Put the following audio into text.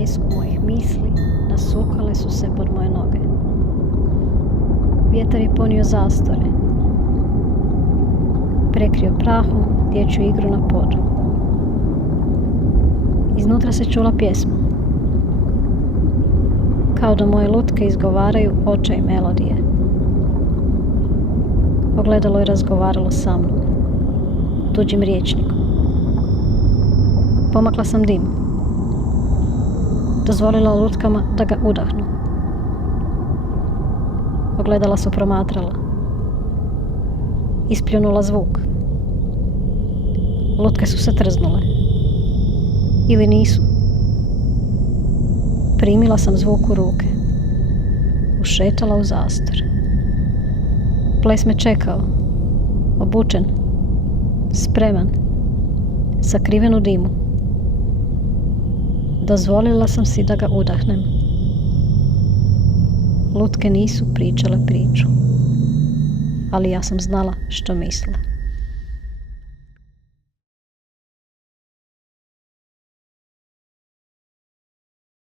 pijesku mojih misli nasukale su se pod moje noge. Vjetar je ponio zastore, prekrio prahom dječju igru na podu. Iznutra se čula pjesma, kao da moje lutke izgovaraju očaj melodije. Ogledalo je razgovaralo sa mnom, tuđim rječnikom. Pomakla sam dim, dozvolila lutkama da ga udahnu. Ogledala su promatrala, ispljunula zvuk. Lutke su se trznule. Ili nisu. Primila sam zvuk u ruke. Ušetala u zastor. Ples me čekao, obučen, spreman, sakriven u dimu. Dozvolila sam si da ga udahnem. Lutke nisu pričale priču, ali ja sam znala što misle.